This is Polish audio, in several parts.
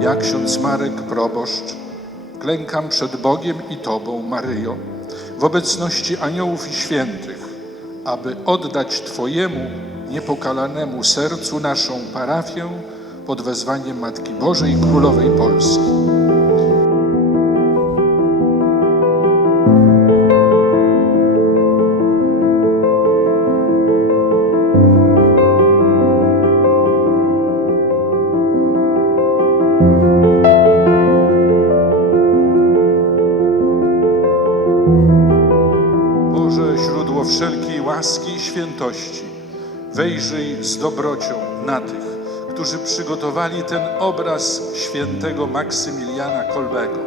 Ja, ksiądz Marek Proboszcz, klękam przed Bogiem i Tobą, Maryjo, w obecności aniołów i świętych, aby oddać Twojemu niepokalanemu sercu naszą parafię pod wezwaniem Matki Bożej Królowej Polski. Boże, źródło wszelkiej łaski i świętości, wejrzyj z dobrocią na tych, którzy przygotowali ten obraz świętego Maksymiliana Kolbego.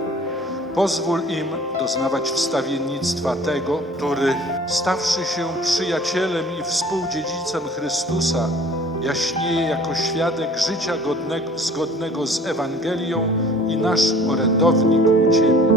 Pozwól im doznawać wstawiennictwa tego, który, stawszy się przyjacielem i współdziedzicem Chrystusa, jaśnieje jako świadek życia godnego, zgodnego z Ewangelią i nasz orędownik u Ciebie.